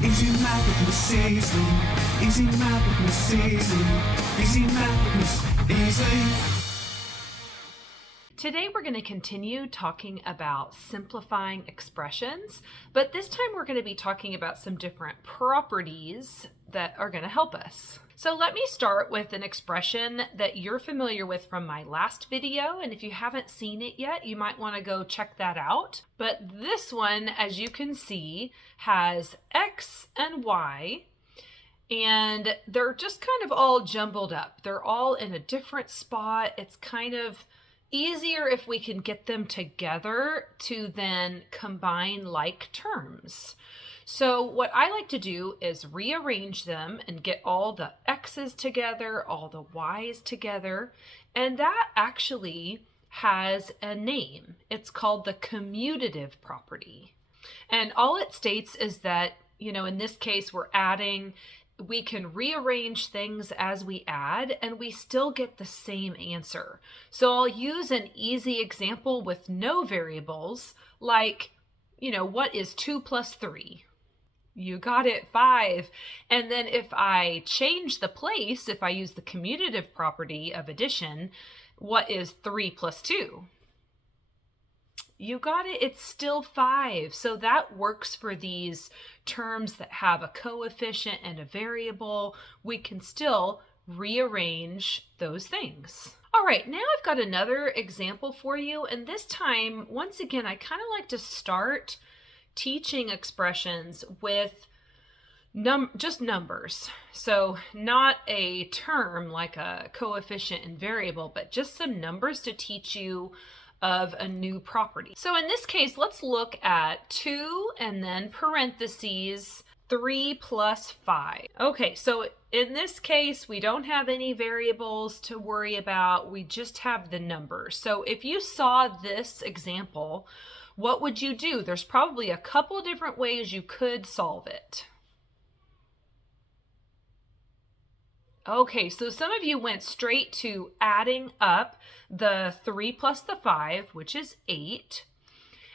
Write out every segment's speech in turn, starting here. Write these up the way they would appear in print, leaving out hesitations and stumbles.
Easy math with Miss Easley. Easy math with Miss Easley. Easy math with Miss Easley. Today we're going to continue talking about simplifying expressions, but this time we're going to be talking about some different properties that are going to help us. So let me start with an expression that you're familiar with from my last video, and if you haven't seen it yet, you might want to go check that out. But this one, as you can see, has X and Y, and they're just kind of all jumbled up. They're all in a different spot. It's kind of easier if we can get them together to then combine like terms. So what I like to do is rearrange them and get all the X's together, all the Y's together, and that actually has a name. It's called the commutative property. And all it states is that, in this case, we can rearrange things as we add, and we still get the same answer. So I'll use an easy example with no variables, like, what is 2 plus 3? You got it, 5. And then if I change the place, if I use the commutative property of addition, what is 3 plus 2? You got it, it's still 5. So that works for these terms that have a coefficient and a variable. We can still rearrange those things. All right, now I've got another example for you. And this time, once again, I kind of like to start teaching expressions with just numbers. So not a term like a coefficient and variable, but just some numbers to teach you of a new property. So in this case, let's look at 2 and then parentheses 3 plus 5. Okay, so in this case, we don't have any variables to worry about. We just have the numbers. So if you saw this example, what would you do? There's probably a couple different ways you could solve it. Okay, so some of you went straight to adding up the 3 plus the 5, which is 8.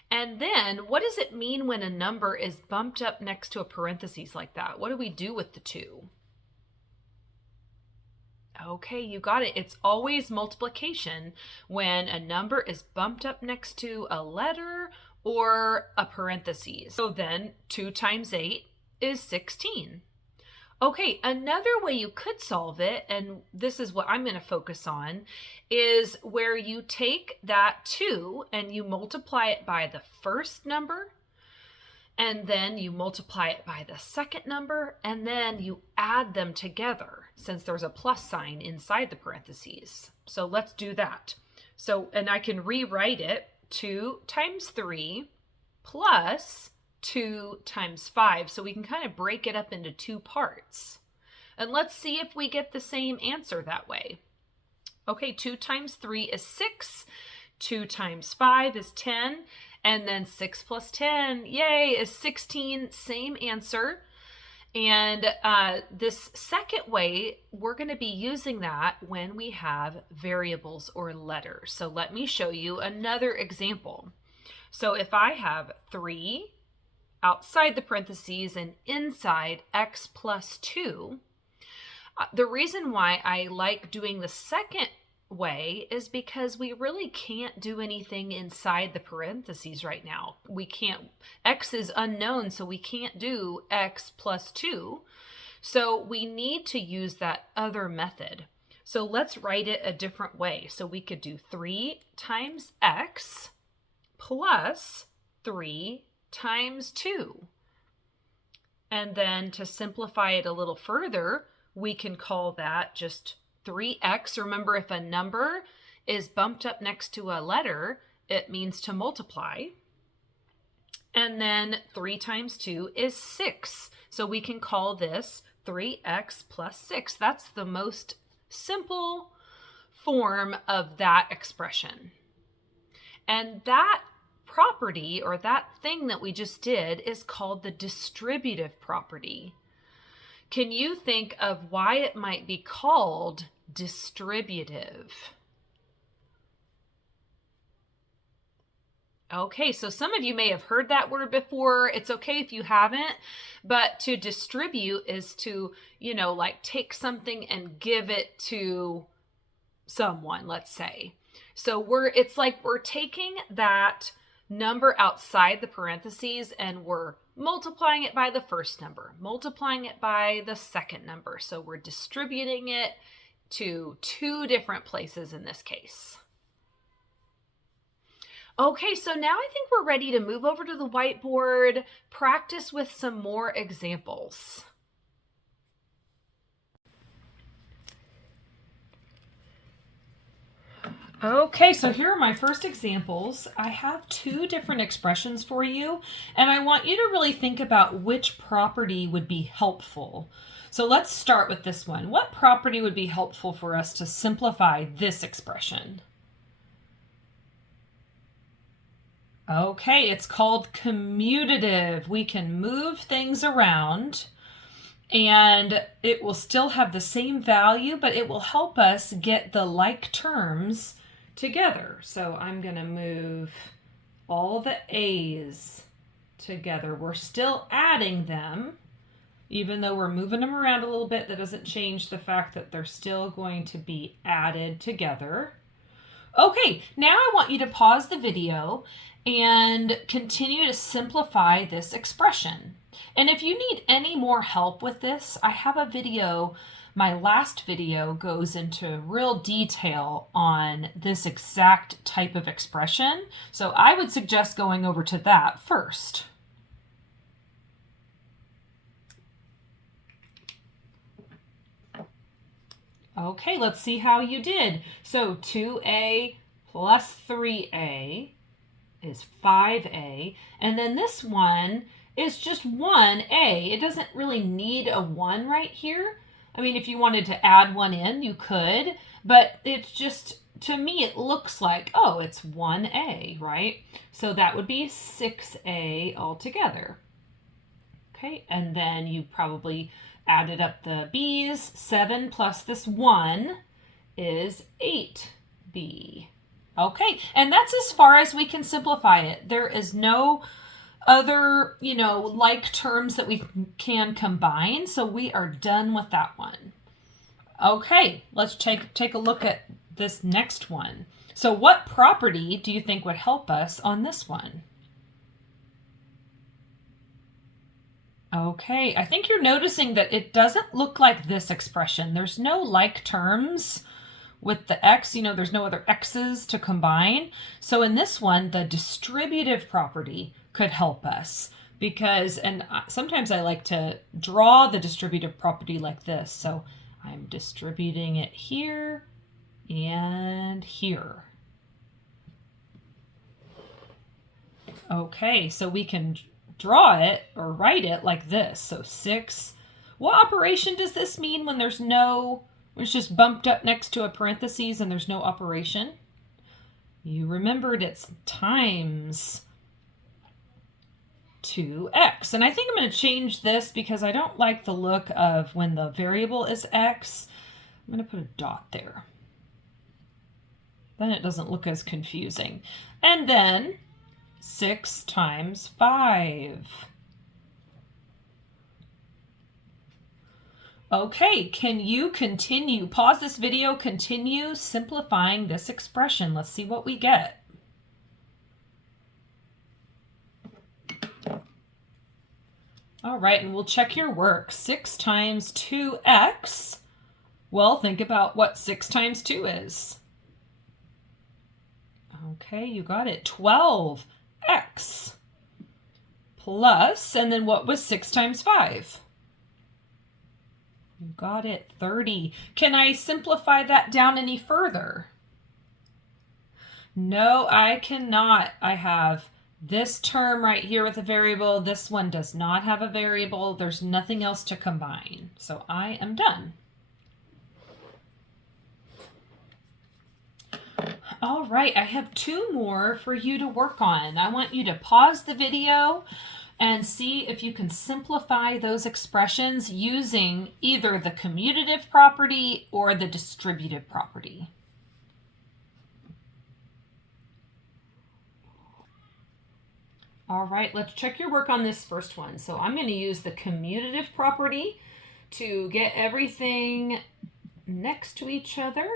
And then what does it mean when a number is bumped up next to a parentheses like that? What do we do with the 2? Okay, you got it. It's always multiplication when a number is bumped up next to a letter or a parentheses. So then 2 times 8 is 16. Okay, another way you could solve it, and this is what I'm going to focus on, is where you take that 2 and you multiply it by the first number, and then you multiply it by the second number, and then you add them together since there's a plus sign inside the parentheses. So let's do that. So, and I can rewrite it 2 times 3 plus 2 times 5. So we can kind of break it up into 2 parts. And let's see if we get the same answer that way. Okay, 2 times 3 is 6. 2 times 5 is 10. And then 6 plus 10, yay, is 16. Same answer. And this second way, we're going to be using that when we have variables or letters. So let me show you another example. So if I have 3 outside the parentheses and inside x plus 2, the reason why I like doing the second way is because we really can't do anything inside the parentheses right now. We can't, x is unknown, so we can't do x plus 2. So we need to use that other method. So let's write it a different way. So we could do 3 times x plus 3 times 2. And then to simplify it a little further, we can call that just 3x. Remember, if a number is bumped up next to a letter, it means to multiply. And then 3 times 2 is 6. So we can call this 3x plus 6. That's the most simple form of that expression. And that property, or that thing that we just did, is called the distributive property. Can you think of why it might be called distributive? Okay, so some of you may have heard that word before. It's okay if you haven't, but to distribute is to, like take something and give it to someone, let's say. So it's like we're taking that number outside the parentheses and we're multiplying it by the first number, multiplying it by the second number. So we're distributing it to two different places in this case. Okay, so now I think we're ready to move over to the whiteboard, practice with some more examples. Okay, so here are my first examples. I have two different expressions for you, and I want you to really think about which property would be helpful. So let's start with this one. What property would be helpful for us to simplify this expression? Okay, it's called commutative. We can move things around and it will still have the same value, but it will help us get the like terms together. So I'm going to move all the A's together. We're still adding them, even though we're moving them around a little bit. That doesn't change the fact that they're still going to be added together. Okay, now I want you to pause the video and continue to simplify this expression. And if you need any more help with this, I have a video. My last video goes into real detail on this exact type of expression. So I would suggest going over to that first. Okay, let's see how you did. So 2a plus 3a is 5a, and then this one is just 1a. It doesn't really need a 1 right here. I mean, if you wanted to add 1 in, you could, but it's just, to me, it looks like, oh, it's 1a, right? So that would be 6a altogether. Okay, and then you probably added up the b's. 7 plus this 1 is 8b. Okay, and that's as far as we can simplify it. There is no other, like terms that we can combine, so we are done with that one. Okay, let's take a look at this next one. So what property do you think would help us on this one? Okay, I think you're noticing that it doesn't look like this expression. There's no like terms with the x, there's no other x's to combine. So in this one, the distributive property could help us because, and sometimes I like to draw the distributive property like this. So I'm distributing it here and here. Okay, so we can draw it or write it like this. So 6. What operation does this mean when there's no, when it's just bumped up next to a parentheses and there's no operation? You remembered it's times 2x. And I think I'm going to change this because I don't like the look of when the variable is x. I'm going to put a dot there. Then it doesn't look as confusing. And then 6 times 5. Okay, can you continue? Pause this video, continue simplifying this expression. Let's see what we get. All right, and we'll check your work. 6 times 2x. Well, think about what 6 times 2 is. Okay, you got it. 12x plus, and then what was 6 times 5? You got it, 30. Can I simplify that down any further? No, I cannot. I have this term right here with a variable. This one does not have a variable. There's nothing else to combine. So I am done. All right, I have 2 more for you to work on. I want you to pause the video and see if you can simplify those expressions using either the commutative property or the distributive property. All right, let's check your work on this first one. So I'm going to use the commutative property to get everything next to each other.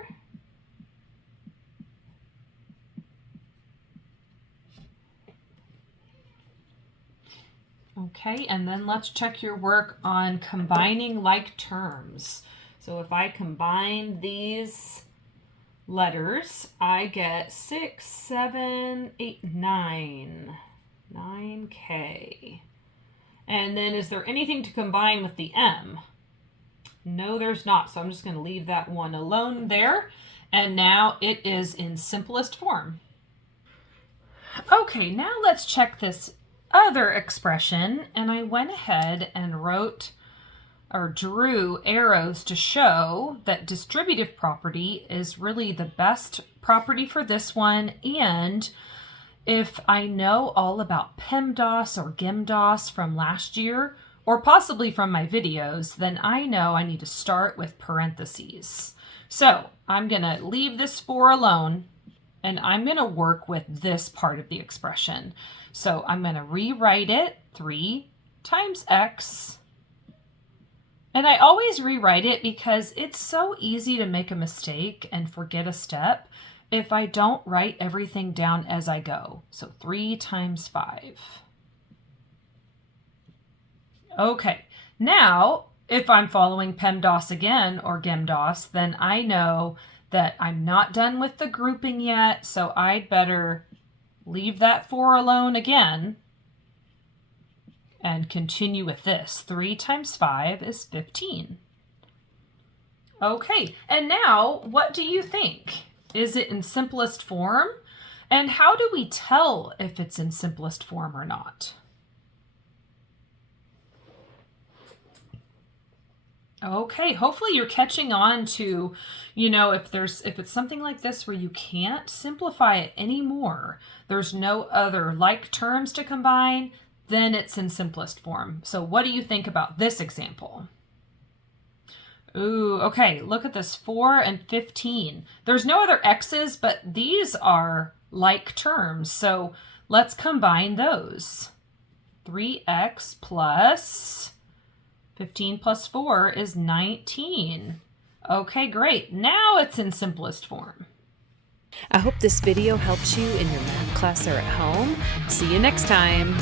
Okay, and then let's check your work on combining like terms. So if I combine these letters, I get 6, 7, 8, 9. 9K. And then is there anything to combine with the M? No, there's not. So I'm just going to leave that one alone there. And now it is in simplest form. Okay, now let's check this other expression. And I went ahead and wrote or drew arrows to show that distributive property is really the best property for this one. And if I know all about PEMDAS or GEMDAS from last year, or possibly from my videos, then I know I need to start with parentheses. So I'm going to leave this 4 alone, and I'm going to work with this part of the expression. So I'm going to rewrite it 3 times x. And I always rewrite it because it's so easy to make a mistake and forget a step if I don't write everything down as I go. So 3 times 5. Okay, now if I'm following PEMDAS again or GEMDAS, then I know that I'm not done with the grouping yet, so I'd better leave that 4 alone again and continue with this. 3 times 5 is 15. Okay, and now what do you think? Is it in simplest form? And how do we tell if it's in simplest form or not? Okay, hopefully you're catching on to, if it's something like this where you can't simplify it anymore, there's no other like terms to combine, then it's in simplest form. So what do you think about this example? Ooh, okay, look at this, 4 and 15. There's no other x's, but these are like terms, so let's combine those. 3x plus 15 plus 4 is 19. Okay, great. Now it's in simplest form. I hope this video helps you in your math class or at home. See you next time.